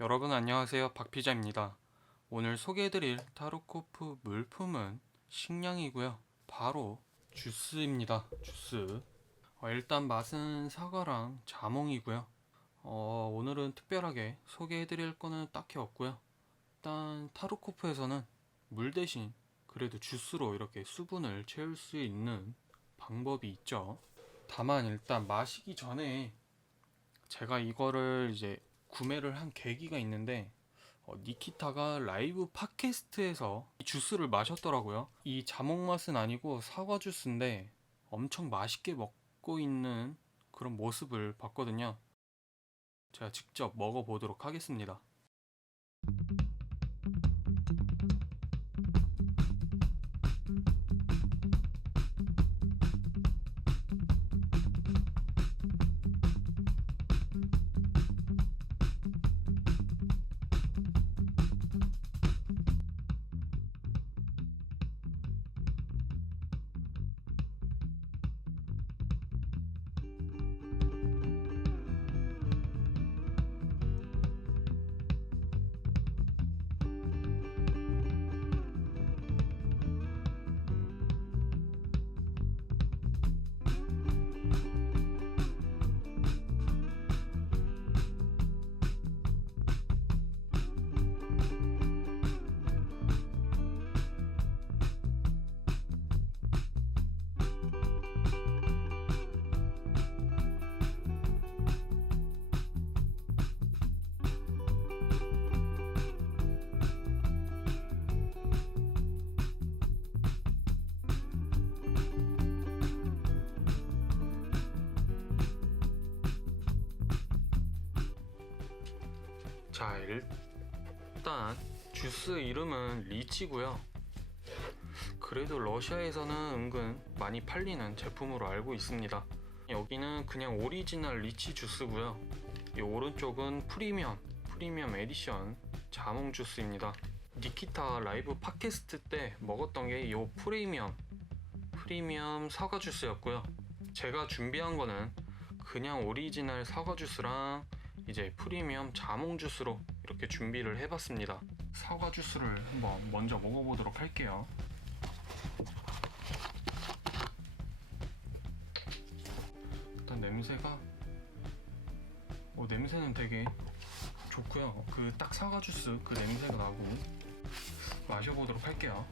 여러분 안녕하세요. 박피자입니다. 오늘 소개해드릴 타르코프 물품은 식량이고요. 바로 주스입니다. 주스. 어, 일단 맛은 사과랑 자몽이고요. 어, 오늘은 특별하게 소개해드릴 거는 딱히 없고요. 일단 타르코프에서는 물 대신 그래도 주스로 이렇게 수분을 채울 수 있는 방법이 있죠. 다만 일단 마시기 전에 제가 이거를 이제 구매를 한 계기가 있는데 어, 니키타가 라이브 팟캐스트에서 이 주스를 마셨더라고요. 이 자몽 맛은 아니고 사과 주스인데 엄청 맛있게 먹고 있는 그런 모습을 봤거든요. 제가 직접 먹어보도록 하겠습니다. 자, 일단 주스 이름은 리치고요. 그래도 러시아에서는 은근 많이 팔리는 제품으로 알고 있습니다. 여기는 그냥 오리지널 리치 주스고요. 이 오른쪽은 프리미엄, 프리미엄 에디션 자몽 주스입니다. 니키타 라이브 팟캐스트 때 먹었던 게 이 프리미엄, 프리미엄 사과 주스였고요. 제가 준비한 거는 그냥 오리지널 사과 주스랑 이제 프리미엄 자몽 주스로 이렇게 준비를 해봤습니다. 사과 주스를 한번 먼저 먹어보도록 할게요. 일단 냄새가 어 냄새는 되게 좋고요. 그 딱 사과 주스 그 냄새가 나고 마셔보도록 할게요.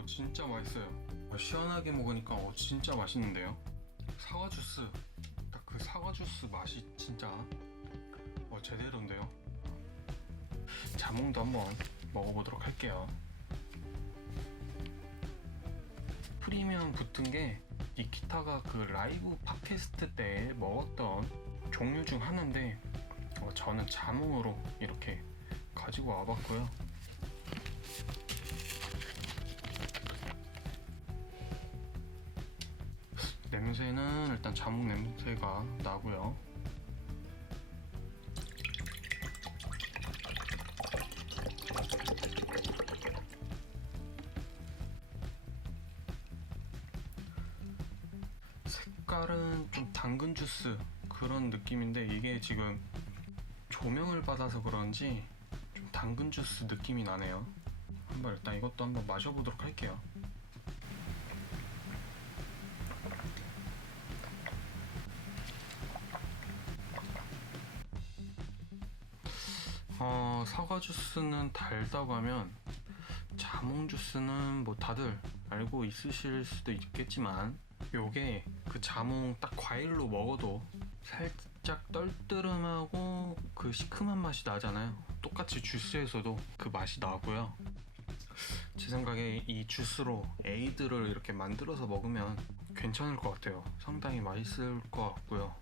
오 진짜 맛있어요. 어, 시원하게 먹으니까 어, 진짜 맛있는데요? 사과 주스. 딱 그 사과 주스 맛이 진짜 어, 제대로인데요? 자몽도 한번 먹어보도록 할게요. 프리미엄 붙은 게 니키타가 그 라이브 팟캐스트 때 먹었던 종류 중 하나인데 어, 저는 자몽으로 이렇게 가지고 와봤고요 냄새는 일단 자몽 냄새가 나고요. 색깔은 좀 당근 주스 그런 느낌인데 이게 지금 조명을 받아서 그런지 좀 당근 주스 느낌이 나네요. 한번 일단 이것도 한번 마셔보도록 할게요. 어, 사과 주스는 달다고 하면 자몽 주스는 뭐 다들 알고 있으실 수도 있겠지만 요게 그 자몽 딱 과일로 먹어도 살짝 떨뜨름하고 그 시큼한 맛이 나잖아요. 똑같이 주스에서도 그 맛이 나고요. 제 생각에 이 주스로 에이드를 이렇게 만들어서 먹으면 괜찮을 것 같아요. 상당히 맛있을 것 같고요.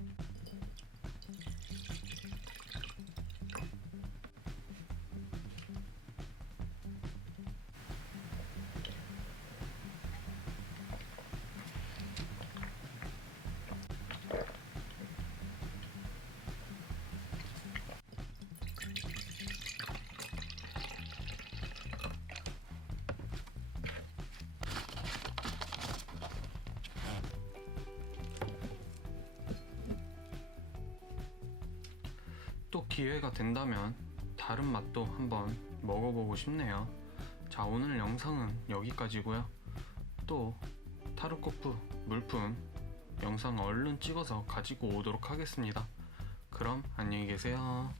또 기회가 된다면 다른 맛도 한번 먹어보고 싶네요. 자, 오늘 영상은 여기까지고요. 또 타르코프 물품 영상 얼른 찍어서 가지고 오도록 하겠습니다. 그럼 안녕히 계세요.